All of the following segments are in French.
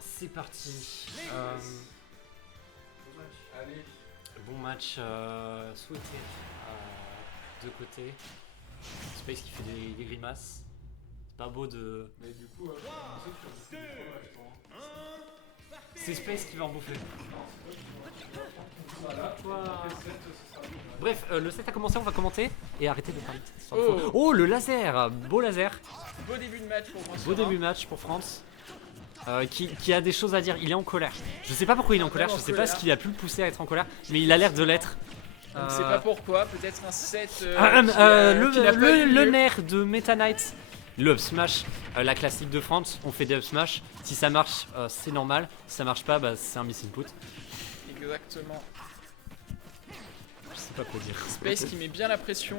C'est parti. Allez. Bon match souhaité de côté. Space qui fait des grimaces. C'est pas beau de. Mais du coup, C'est Space qui va en bouffer. voilà. Bref, le set a commencé, on va commenter et arrêter de parler. Oh. Oh, le laser, beau laser. Beau début de match pour France. Beau début de match pour France. Qui a des choses à dire. Il est en colère. Je sais pas pourquoi il est en colère. Je sais pas ce qui a pu le pousser à être en colère, mais il a l'air de l'être. On sait pas pourquoi, peut-être un set le nerf de Meta Knight, le up smash, la classique de France, on fait des up smash. Si ça marche, c'est normal. Si ça marche pas, bah, c'est un miss input. Exactement. Je sais pas quoi dire. Space qui met bien la pression,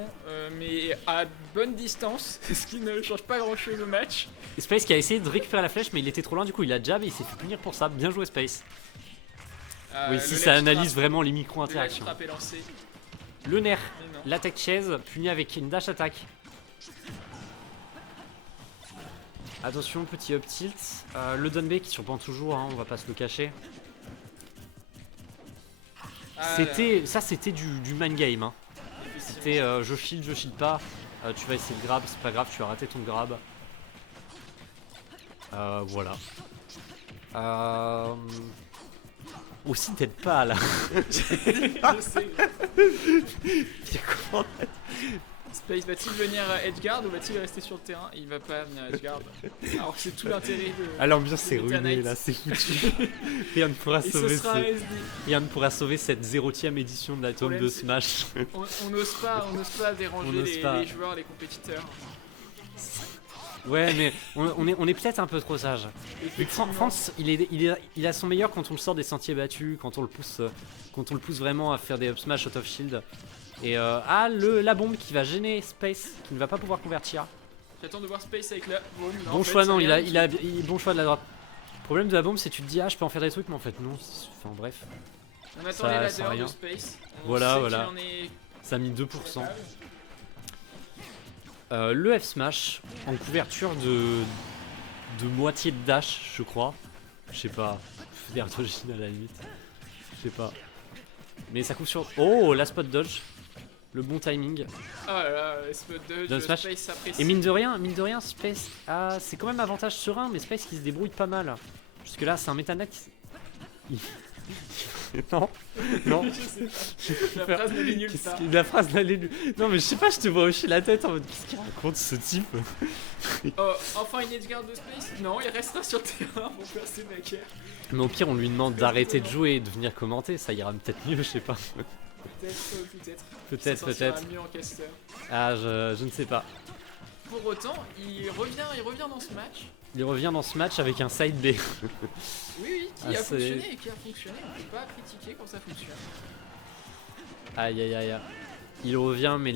mais à bonne distance, ce qui ne change pas grand chose au match. Space qui a essayé de récupérer la flèche, mais il était trop loin, du coup il a jab et il s'est fait punir pour ça. Bien joué Space. Oui, si ça analyse vraiment les micro-interactions. Le nerf, l'attaque chaise, puni avec une dash attack. Attention, petit up tilt. Le down B qui surprend toujours, hein, on va pas se le cacher. C'était du man game. Hein. C'était je shield pas. Tu vas essayer de grab, c'est pas grave, tu as raté ton grab. Voilà. Aussi t'aides pas là. Je sais. Comment Space va-t-il venir edgeguard ou va-t-il rester sur le terrain? Il va pas venir edgeguard. Alors que c'est tout l'intérêt de. Ah, l'ambiance est Meta ruinée Knight. là, c'est foutu. Rien ne pourra Et sauver ce sera un SD. Rien ne pourra sauver cette 0ème édition de l'atome Problème, de c'est- Smash. On n'ose pas déranger On n'ose les, pas. les joueurs, les compétiteurs. Ouais, mais on est peut-être un peu trop sage. Vu que France, il a son meilleur quand on le sort des sentiers battus, quand on le pousse vraiment à faire des up smash out of shield. Et la bombe qui va gêner Space, qui ne va pas pouvoir convertir. J'attends de voir Space avec la bombe. Non, Bon en fait, choix, ça non, vient bon choix de la droite. Le problème de la bombe, c'est que tu te dis, je peux en faire des trucs, mais en fait, non. Enfin, bref, On attend ça- les ça ladders rien. de Space. On Voilà, sait voilà. qu'il en est ça a mis 2%. capable. Le F smash en couverture de moitié de dash, je crois. Je sais pas. D'Artogine à la limite. Je sais pas. Mais ça coupe sur. Oh, la spot dodge. Le bon timing. Oh là là, spot Down dodge, smash. Space s'apprécie. Et mine de rien, Space. Ah, c'est quand même avantage serein, mais Space qui se débrouille pas mal. Jusque là, c'est un Meta Knight qui. Non, non. La phrase n'allait nulle part. La phrase n'allait nulle. Non, mais je sais pas, je te vois hocher la tête en mode qu'est-ce qu'il raconte ce type. Oh, enfin une edgeguard de Space? Non, il restera sur le terrain pour faire ses backers. Mais au pire, on lui demande d'arrêter de jouer et de venir commenter, ça ira peut-être mieux, je sais pas. Peut-être. Peut-être, Ça sortira peut-être. mieux en caster. Ah, je ne sais pas. Pour autant, il revient dans ce match. Il revient dans ce match avec un side B. Oui, oui, qui Ah, a c'est- fonctionné et qui a fonctionné. On peut pas critiquer quand ça fonctionne. Aïe, aïe, aïe. Il revient, mais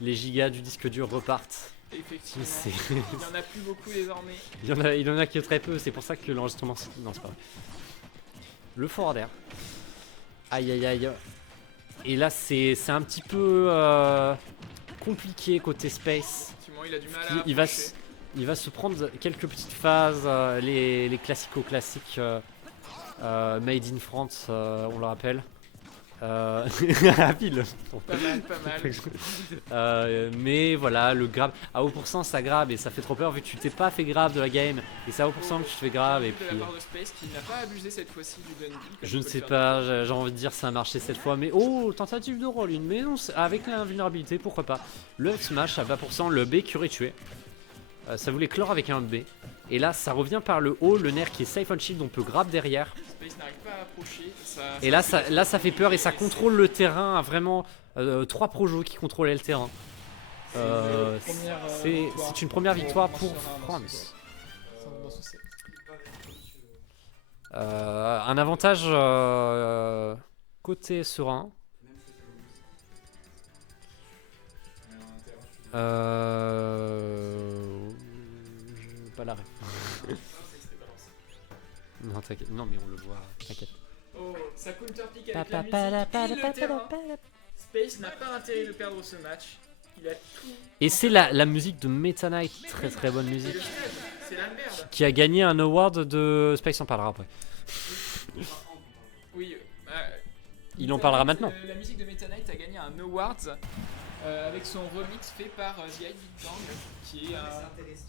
les gigas du disque dur repartent. Effectivement. C'est- Il n'y en a plus beaucoup désormais. il en a que très peu, c'est pour ça que l'enregistrement. Non, c'est pas vrai. Le forward air. Aïe, aïe, aïe. Et là, c'est un petit peu compliqué côté Space. Effectivement, il a du mal à Il va, approcher. il va se prendre quelques petites phases, les classico-classiques Made in France, on le rappelle. Rapide. Pas mal, pas mal. Mais voilà, le grab à haut pourcent ça grab et ça fait trop peur vu que tu t'es pas fait grab de la game et c'est à haut pourcent que tu te fais grab et De puis la part de Space qui n'a pas abusé cette fois-ci du Dundee. comme je il ne peut sais le faire pas, j'ai envie de dire ça a marché cette fois mais oh tentative de roll-in mais non avec l'invulnérabilité pourquoi pas. Le F smash à 20%, le B qui aurait tué. Ça voulait clore avec un B et là ça revient par le haut, le nerf qui est safe on shield on peut grab derrière. Space n'arrive pas à approcher. Et là ça fait peur et ça contrôle le terrain à vraiment 3 projos qui contrôlaient le terrain. C'est une première victoire pour France. Un avantage côté serein. Pas la ref. Non, t'inquiète. Non, mais on le voit. T'inquiète. Oh, ça counterpick avec la musique et le terrain. Space n'a pas intérêt de perdre ce match. Il a tout. Et c'est la musique de Meta Knight. Très très bonne Et musique. le final, C'est la merde. qui a gagné un award de Space, en parlera après. Oui, Il en parlera maintenant. La musique de Meta Knight a gagné un award avec son remix fait par The 8 Bit Gang, qui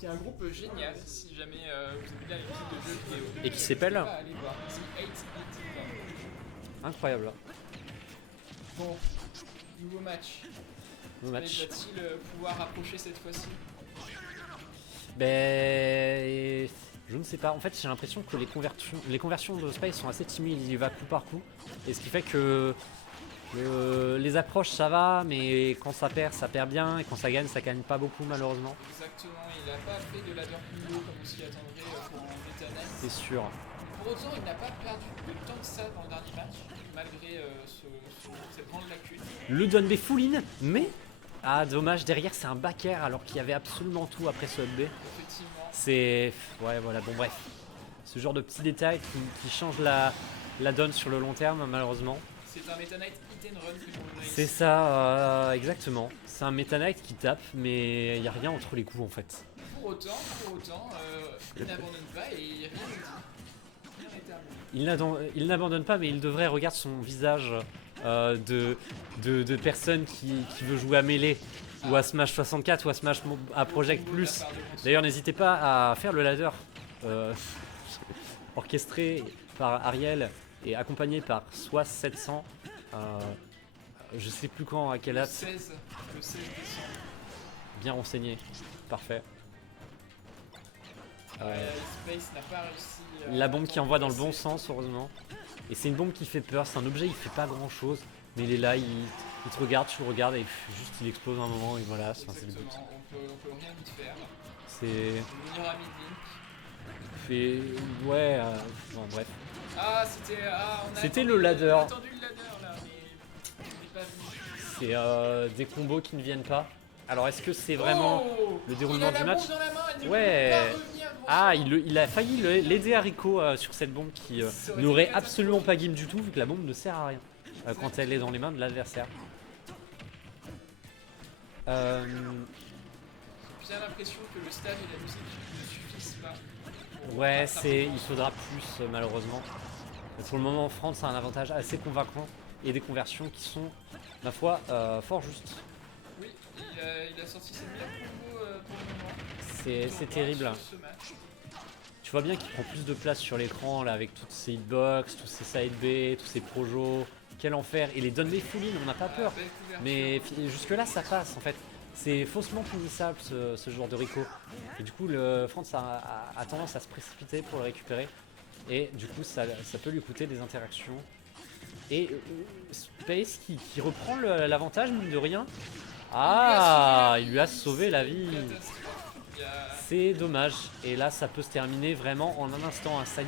est un groupe génial si jamais vous aimez bien les musiques de jeux vidéo. Et qui s'appelle Allez voir, The 8 Bit Gang. Incroyable. Bon, nouveau match. match. Va-t-il pouvoir approcher cette fois-ci? Ben, je ne sais pas. En fait, j'ai l'impression que les conversions de Space sont assez timides. Il y va coup par coup. Et ce qui fait que les approches, ça va, mais quand ça perd bien. Et quand ça gagne pas beaucoup, malheureusement. Exactement. Il n'a pas fait de ladder combo comme on s'y attendrait pour un Meta Knight. C'est sûr. Pour autant, il n'a pas perdu de tant que ça dans le dernier match, malgré cette grande lacune. Le Dunbay full in, mais... Ah, dommage, derrière c'est un back air alors qu'il y avait absolument tout après ce B. Effectivement. C'est... Ouais, voilà, bon bref. Ce genre de petits détails qui changent la donne sur le long terme, malheureusement. C'est un Meta Knight hit and run que l'on a C'est ici. ça, exactement. C'est un Meta Knight qui tape, mais il n'y a rien entre les coups en fait. Pour autant, il n'abandonne pas et rien ne dit. Rien n'est terminé. Il n'abandonne pas, mais il devrait regarder son visage de personne qui veut jouer à Melee ou à Smash 64 ou à Smash à Project Plus. D'ailleurs, n'hésitez pas à faire le ladder orchestré par Ariel et accompagné par Swas 700. Je sais plus quand, à quelle Le date. 16 décembre. Bien renseigné, parfait. Space n'a pas réussi. La bombe qui envoie dans le bon sens, heureusement. Et c'est une bombe qui fait peur, c'est un objet, il fait pas grand chose, mais il est là, il te regarde, tu le regardes et juste il explose un moment et voilà, c'est le but. On peut rien vite faire. C'est. Venir à mid Fait. Ouais, bon, bref. Ah, C'était le ladder. On a attendu le ladder là, mais il n'est pas venu. C'est des combos qui ne viennent pas. Alors est-ce que c'est vraiment le déroulement du match? Ouais. Ah, il a failli l'aider à Rico sur cette bombe qui n'aurait absolument pas game du tout vu que la bombe ne sert à rien quand elle est dans les mains de l'adversaire. J'ai bien l'impression que le stage et la musique ne suffisent pas. Ouais, il faudra plus malheureusement. Pour le moment, France a un avantage assez convaincant et des conversions qui sont, ma foi, fort justes. Oui, il a sorti ses meilleurs combos pour le moment. C'est terrible. Tu vois bien qu'il prend plus de place sur l'écran là avec toutes ces hitbox, tous ces side B, tous ces projos. Quel enfer. Et les Dunley full in, on n'a pas peur. Mais jusque là ça passe en fait. C'est faussement punissable ce genre de Rico. Et du coup le France a tendance à se précipiter pour le récupérer. Et du coup ça peut lui coûter des interactions. Et Space qui reprend l'avantage mine de rien. Ah, il lui a sauvé la vie. C'est dommage. Et là ça peut se terminer vraiment en un instant. Un side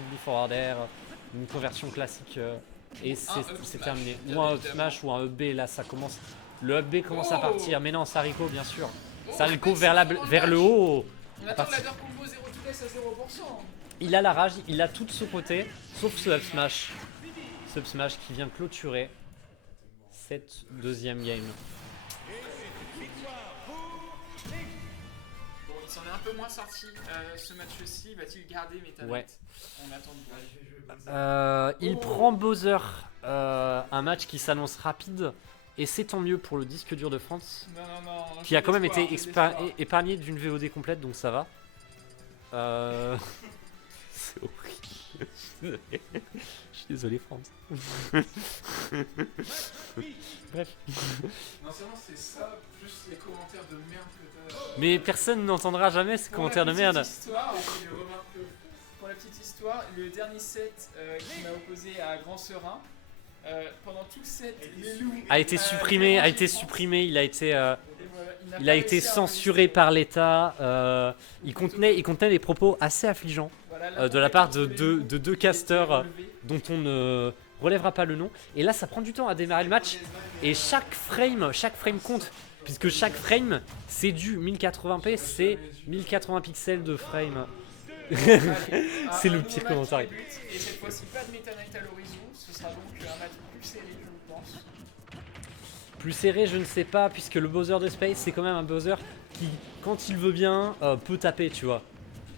B forward air, une conversion classique. Et c'est terminé. Ou un up smash ou un up B, là ça commence. Le up B commence à partir. Mais non, Sariko bien sûr. Sariko vers le haut. On attend ladder combo 0 to death à 0%. Il a la rage, il a tout de ce côté, sauf ce up smash. Ce up smash qui vient clôturer cette deuxième game. Bon, il s'en est un peu moins sorti ce match-ci. Va-t-il garder Meta Knight? Ouais. On attend de voir. Il prend Bowser, un match qui s'annonce rapide. Et c'est tant mieux pour le disque dur de France, Non, qui a quand même été épargné d'une VOD complète, donc ça va. C'est horrible. Je suis désolé, France. Bref. Non seulement c'est ça, plus les commentaires de merde que t'as. Mais personne n'entendra jamais ces commentaires de merde. Pour la petite histoire, le dernier set qui m'a opposé à Grand Serein, pendant tout le set, a été supprimé, il a été censuré par l'État. Il contenait des propos assez affligeants de la part de deux casteurs dont on ne relèvera pas le nom. Et là, ça prend du temps à démarrer le match. Et chaque frame compte, puisque chaque frame, c'est du 1080p, c'est 1080 pixels de frame. C'est le pire commentaire. Et cette fois-ci, pas de Meta Knight à l'horizon. Ce sera donc un match plus serré, je pense. Plus serré, je ne sais pas, puisque le Bowser de Space, c'est quand même un Bowser qui, quand il veut bien, peut taper, tu vois.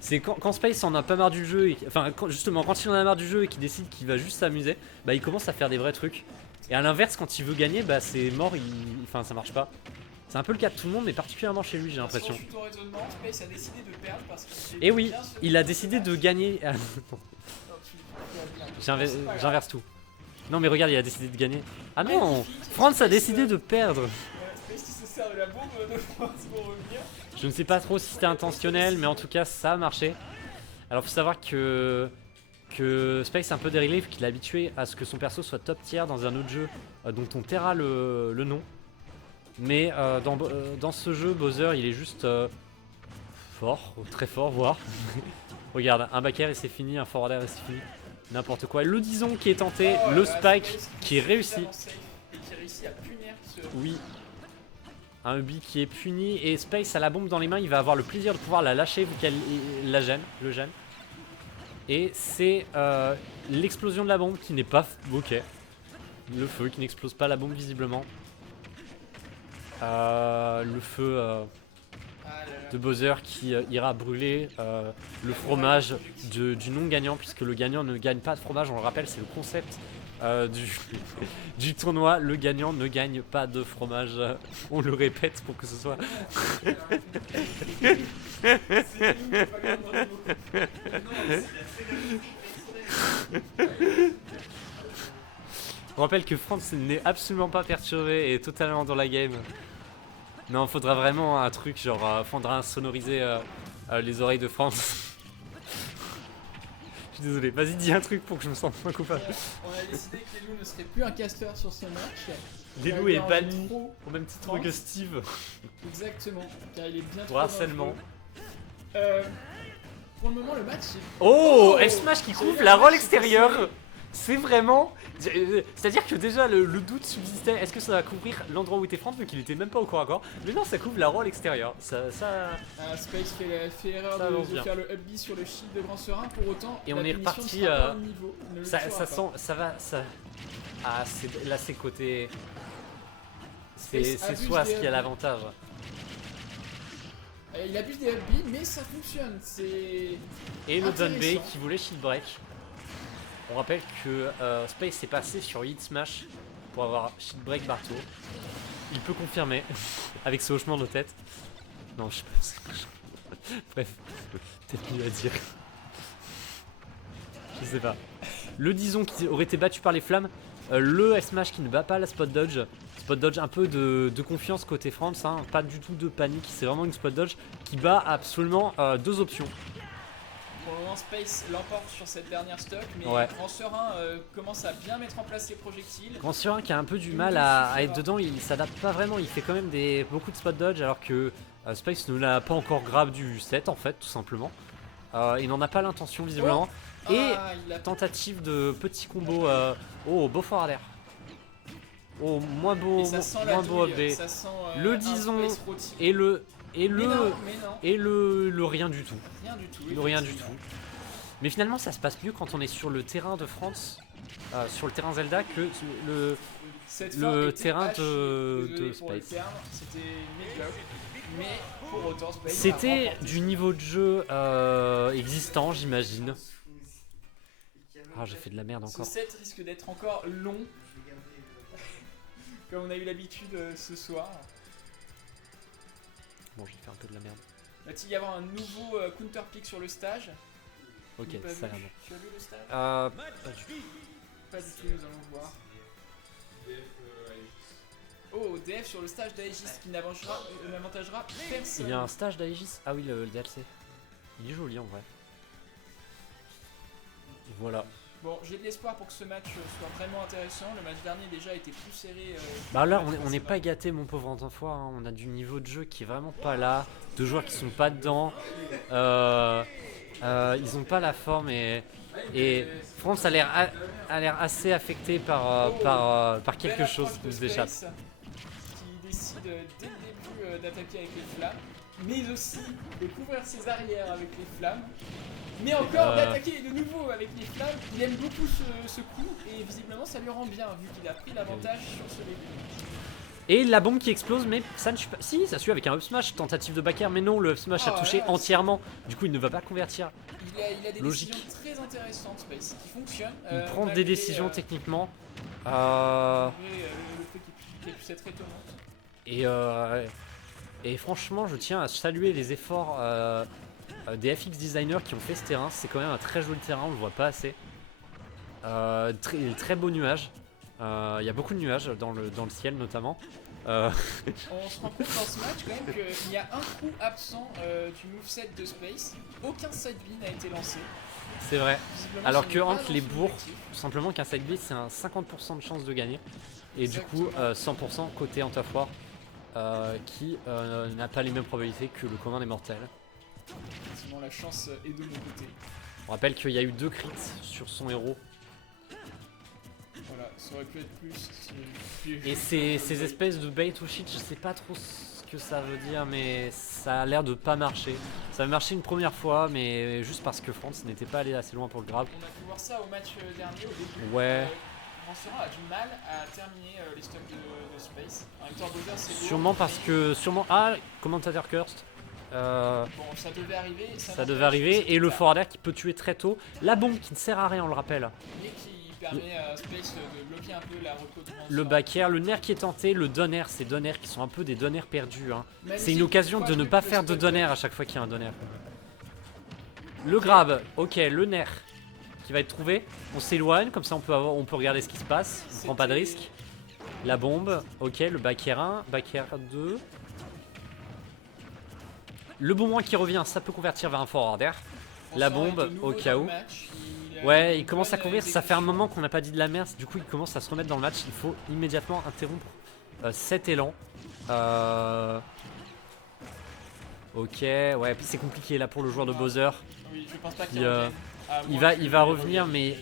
C'est quand Space en a pas marre du jeu, enfin justement quand il en a marre du jeu et qu'il décide qu'il va juste s'amuser, bah il commence à faire des vrais trucs. Et à l'inverse, quand il veut gagner, bah c'est mort, enfin ça marche pas. C'est un peu le cas de tout le monde, mais particulièrement chez lui, j'ai l'impression. Sans tuto raisonnement, Space a décidé de perdre parce qu'il Et oui, il a décidé de gagner. J'inverse tout. Non mais regarde, il a décidé de gagner. Ah non, France a décidé de perdre. Space qui se sert de la bombe de France pour revenir. Je ne sais pas trop si c'était intentionnel, mais en tout cas ça a marché. Alors faut savoir que Space est un peu déréglé, qu'il est habitué à ce que son perso soit top tier dans un autre jeu dont on taira le nom. Mais dans ce jeu, Bowser il est juste fort, très fort voire. Regarde, un back air et c'est fini, un forward air et c'est fini. N'importe quoi. Le Dison qui est tenté, le Spike qui réussit. Et qui réussit à punir ce... Oui. Un Ubi qui est puni et Space a la bombe dans les mains, il va avoir le plaisir de pouvoir la lâcher vu qu'elle la gêne, le gêne. Et c'est l'explosion de la bombe qui n'est pas ok. Le feu qui n'explose pas la bombe visiblement. Le feu de Bowser qui ira brûler le fromage du non-gagnant puisque le gagnant ne gagne pas de fromage, on le rappelle, c'est le concept du tournoi, le gagnant ne gagne pas de fromage, on le répète pour que ce soit... On rappelle que France n'est absolument pas perturbé et totalement dans la game. Non, faudra vraiment un truc genre, faudra sonoriser les oreilles de France. Je suis désolé, vas-y dis un truc pour que je me sente moins coupable. On a décidé que Lelou ne serait plus un caster sur ce match. Lelou est banni au même titre que Steve. Exactement, car il est bien pour harcèlement. Pour le moment le match est... Oh, F-Smash qui couvre la roll extérieure. C'est vraiment... C'est-à-dire que déjà le doute subsistait, est-ce que ça va couvrir l'endroit où était France vu qu'il était même pas au corps à corps. Mais non, ça couvre la roll extérieure. Space fait l'erreur de faire le up B sur le shield de Grand Serein, pour autant et on est reparti, ça sent, ça va, ça... Ah, là c'est côté... C'est soit ce qui a l'avantage. Il abuse des up B, mais ça fonctionne, c'est... Et le down B qui voulait shield break. On rappelle que Space est passé sur Hit Smash pour avoir shield break Barto. Il peut confirmer avec ce hochement de tête. Non, je sais pas. Bref, peut-être mieux à dire. Je sais pas. Le Dison qui aurait été battu par les flammes. Le F-Smash qui ne bat pas la spot dodge. Spot dodge un peu de confiance côté France, hein. Pas du tout de panique. C'est vraiment une spot dodge qui bat absolument deux options. Pour le moment, Space l'emporte sur cette dernière stock, mais Grand Serein commence à bien mettre en place ses projectiles. Grand Serein qui a un peu du mal à être dedans, il s'adapte pas vraiment, il fait quand même beaucoup de spot dodge alors que Space ne l'a pas encore grave du set en fait, tout simplement. Il n'en a pas l'intention visiblement. Et tentative de petit combo, beau forward air. Oh, moins beau up B. Le Dison et le rien du tout. Rien du tout. Mais finalement ça se passe mieux quand on est sur le terrain de France, sur le terrain Zelda que le terrain de Space. C'était médiocre, mais pour autant Space. C'était du niveau de jeu existant, j'imagine. Ah, j'ai fait de la merde encore. Ce set risque d'être encore long, comme on a eu l'habitude ce soir. Bon, j'ai fait un peu de la merde. Va-t-il y avoir un nouveau counter pick sur le stage? Ok, ça va. Tu as vu le stage? Pas du tout. Pas du tout, nous allons voir. Oh, DF sur le stage d'Aegis qui n'avantagera personne. Il y a un stage d'Aegis? Ah oui, le DLC. Il est joli en vrai. Voilà. Bon, j'ai de l'espoir pour que ce match soit vraiment intéressant. Le match dernier déjà était plus serré. Bah là, on n'est pas gâté, mon pauvre enfant. Hein. On a du niveau de jeu qui est vraiment pas là. Deux joueurs qui sont pas dedans. Ils ont pas la forme et France a l'air assez affecté par quelque chose qui nous échappe. Qui décide dès le début d'attaquer avec les flammes, mais aussi de couvrir ses arrières avec les flammes. Mais encore d'attaquer de nouveau avec les flammes. Il aime beaucoup ce coup et visiblement ça lui rend bien vu qu'il a pris l'avantage sur ce début. Et la bombe qui explose, mais ça ne suit pas. Si, ça suit avec un up smash, tentative de back air, mais non, le up smash a touché entièrement. Du coup, il ne va pas convertir. Il a des décisions très intéressantes, Space, qui fonctionnent. Il prend des décisions techniquement. Le fait qu'il puisse être étonnante. Et franchement, je tiens à saluer les efforts des FX designers qui ont fait ce terrain. C'est quand même un très joli terrain, on le voit pas assez. Très beau nuage. Il y a beaucoup de nuages dans le ciel notamment. On se rend compte dans ce match quand même qu'il y a un coup absent du moveset de Space. Aucun side B n'a été lancé. C'est vrai. Visiblement, Alors ce que n'est pas Hank dans les son bourre, objectif. tout simplement qu'un side B c'est un 50% de chance de gagner. Et Exactement. du coup 100% côté Ant of War qui n'a pas les mêmes probabilités que le commun des mortels. Sinon la chance est de mon côté. On rappelle qu'il y a eu 2 crits sur son héros. Voilà, ça aurait pu être plus. Et ces espèces de bait ou shit, je sais pas trop ce que ça veut dire, mais ça a l'air de pas marcher. Ça a marché une première fois, mais juste parce que France n'était pas allé assez loin pour le grab. On a pu voir ça au match dernier, au début. Ouais. Ransera a du mal à terminer les stocks de Space. En même temps, Bowser, c'est lourd, Sûrement parce mais que. Ah, commentateur cursed. bon, ça devait arriver. Ça devait arriver. Et le forwarder qui peut tuer très tôt. La bombe qui ne sert à rien, on le rappelle. Mais qui permet à Space de bloquer un peu la reco du Le back air, le nair qui est tenté, le down air, ces down air qui sont un peu des down air perdus. Hein. Même C'est si une occasion fois de ne que pas le faire de spot down air à chaque fois qu'il y a un down air. Le grab, ok, le nair qui va être trouvé. On s'éloigne, comme ça on peut regarder ce qui se passe. On prend pas de risque. La bombe, ok, le back air 1, back air 2. Le bon qui revient, ça peut convertir vers un forwarder. La bombe, au cas où. Ouais, il commence à courir, ça fait un moment qu'on n'a pas dit de la merde, du coup il commence à se remettre dans le match, il faut immédiatement interrompre cet élan. Ok, ouais, puis c'est compliqué là pour le joueur de Bowser. Oui, je pense pas il va revenir, mais...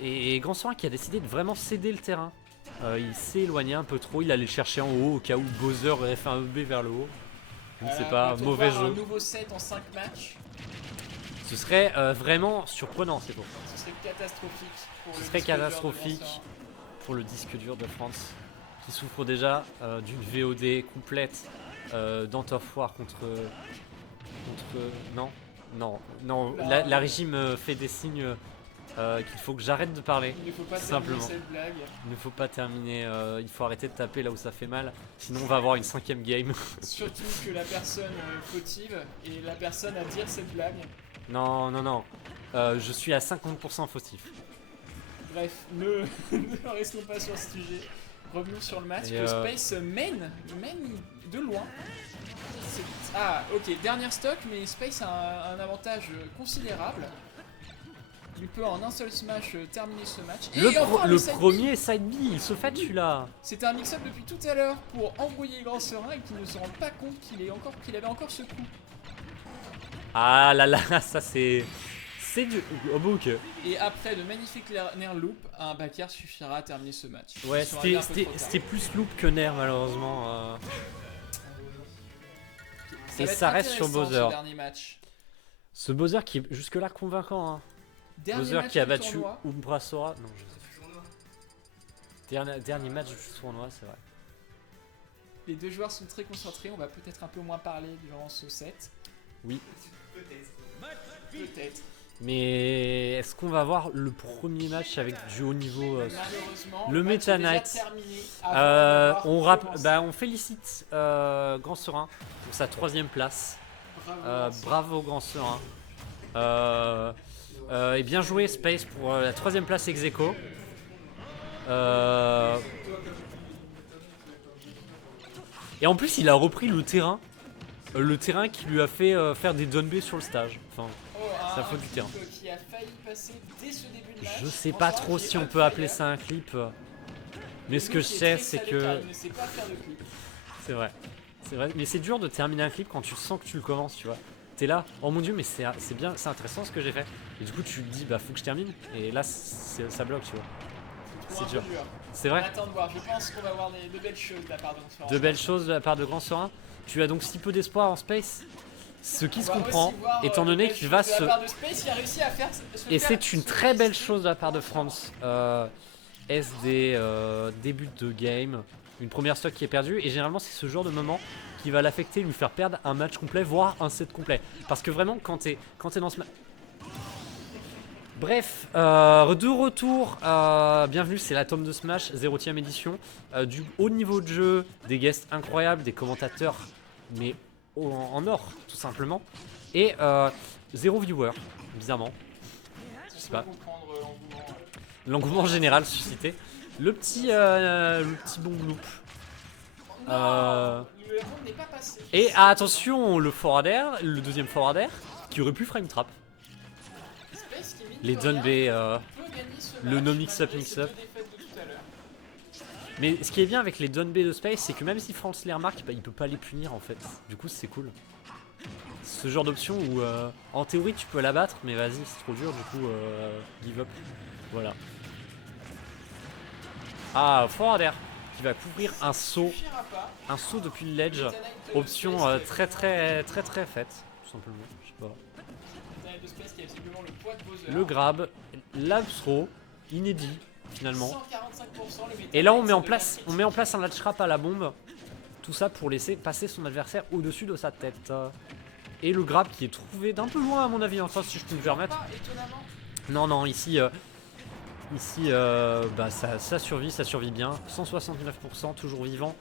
Et Grand Sorin qui a décidé de vraiment céder le terrain. Il s'est éloigné un peu trop, il allait le chercher en haut au cas où Bowser aurait fait un EB vers le haut. Je ne sais pas, mauvais jeu. Un nouveau set en 5 matchs. Ce serait vraiment surprenant, c'est beau. Ce serait catastrophique. Ce serait catastrophique pour le disque dur de France, qui souffre déjà d'une VOD complète d'Ant of War contre... Non, la régie me fait des signes qu'il faut que j'arrête de parler. Il ne faut pas simplement. cette blague. Il ne faut pas terminer, il faut arrêter de taper là où ça fait mal, sinon on va avoir une 5ème game. Surtout que la personne fautive et la personne à dire cette blague. Non, je suis à 50% fautif. Bref, ne restons pas sur ce sujet. Revenons sur le match. Que Space mène de loin. Ah, ok, dernière stock, mais Space a un avantage considérable. Il peut en un seul smash terminer ce match. Le premier side B, il se fait celui-là. C'était un mix-up depuis tout à l'heure pour embrouiller Grand Serein et qu'il ne se rend pas compte qu'il avait encore ce coup. Ah là là, ça c'est du... Oh book. Et après de magnifiques Nair loop, un back air suffira à terminer ce match. Ouais, c'était plus loop que Nair malheureusement. Et ça reste sur Bowser. Ce Bowser qui est jusque là convaincant. Hein. Bowser qui a battu Umbra Sora. Non, je sais plus. Dernier match du tournoi, c'est vrai. Les deux joueurs sont très concentrés, on va peut-être un peu moins parler durant ce set. Oui. Peut-être. Mais est-ce qu'on va voir le premier match avec du haut niveau Malheureusement, le Meta Knight. On félicite Grand Serein pour sa 3ème place. Bravo Grand Serein. Et bien joué Space pour la 3ème place ex aequo. Et en plus il a repris le terrain qui lui a fait faire des down B sur le stage. Enfin, c'est la faute du terrain. Qui a failli passer dès ce début de match. Je sais pas trop si on peut appeler ça un clip. Mais ce que je sais c'est que... C'est vrai. Mais c'est dur de terminer un clip quand tu sens que tu le commences, tu vois. T'es là, oh mon dieu, mais c'est bien, c'est intéressant ce que j'ai fait. Et du coup tu te dis bah faut que je termine. Et là ça bloque, tu vois. C'est dur. C'est vrai. Attends de voir, je pense qu'on va avoir de belles choses de la part de Grand Serein. De belles choses de la part de Grand Serein. Tu as donc si peu d'espoir en Space. Ce qui se comprend, étant donné qu'il va se... Et c'est une très belle chose de la part de France. SD, début de game. Une première stock qui est perdue. Et généralement, c'est ce genre de moment qui va l'affecter, lui faire perdre un match complet, voire un set complet. Parce que vraiment, quand t'es dans ce match... Bref, de retour, bienvenue, c'est la Tome de Smash, 0ème édition, du haut niveau de jeu, des guests incroyables, des commentateurs, mais en or, tout simplement, et 0 viewer, bizarrement, je sais pas, l'engouement général suscité, le petit bon loop. Et attention, le forwarder, le deuxième forwarder, qui aurait pu frame trap. Les Dunbay, le no mix-up mix-up. Mais ce qui est bien avec les Dunbay de Space, c'est que même si France les remarque, bah, il peut pas les punir en fait. Du coup, c'est cool. Ce genre d'option où en théorie tu peux la battre, mais vas-y, c'est trop dur, du coup, give up. Voilà. Ah, forwarder qui va couvrir un saut depuis le ledge. Option très faite, tout simplement. Je sais pas. Le grab, l'abstro, inédit finalement. Et là on met en place un latch trap à la bombe. Tout ça pour laisser passer son adversaire au-dessus de sa tête. Et le grab qui est trouvé d'un peu loin à mon avis, enfin si je peux me permettre. Non, ici bah, ça survit bien. 169%, toujours vivant.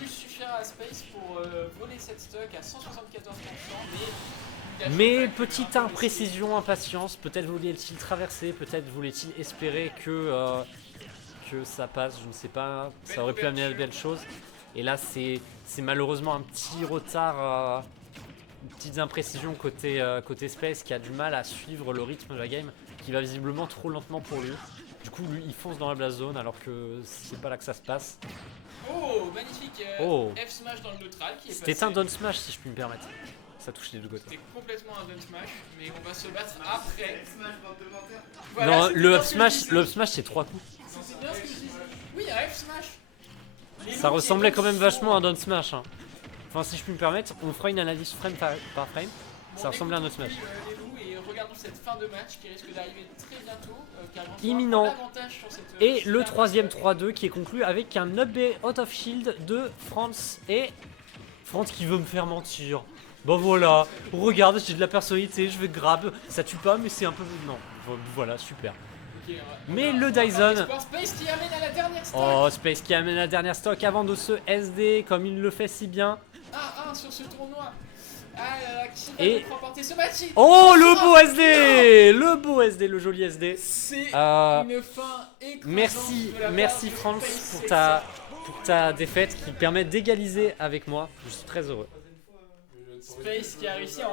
Il suffira à Space pour voler cette stock à 174%, mais petite imprécision, impatience, peut-être voulait-il traverser, peut-être voulait-il espérer que ça passe, je ne sais pas, ça aurait pu amener à de belles choses. Et là c'est malheureusement un petit retard, une petite imprécision côté Space qui a du mal à suivre le rythme de la game, qui va visiblement trop lentement pour lui. Du coup lui il fonce dans la blast zone alors que c'est pas là que ça se passe. Oh magnifique F smash dans le neutral qui est passé. C'était un down smash si je puis me permettre. Ça touche les deux côtés. C'était complètement un down smash, mais on va se battre après. Voilà, non, le up smash c'est 3 coups. C'est bien ce que je disais. Oui, un F smash. Ça ressemblait quand même vachement à un down smash. Hein. Enfin, si je puis me permettre, on fera une analyse frame par frame. Bon, ça ressemblait à un down smash. Et regardons cette fin de match qui risque d'arriver très bientôt. Imminent. Et le troisième 3-2 qui est conclu avec un up B out of shield de France. Et France qui veut me faire mentir. Bon voilà, regarde, j'ai de la personnalité, je vais grab, ça tue pas mais c'est un peu... Non, voilà, super. Okay, mais le Dyson... Space qui amène à la dernière stock. Oh, Space qui amène à la dernière stock avant de se SD comme il le fait si bien. 1-1 sur ce tournoi. Qui va remporter ce match. Oh, le beau SD. Le beau SD, le joli SD. C'est une fin écrasante. Merci France pour ta défaite qui permet d'égaliser avec moi. Je suis très heureux. Space qui a réussi à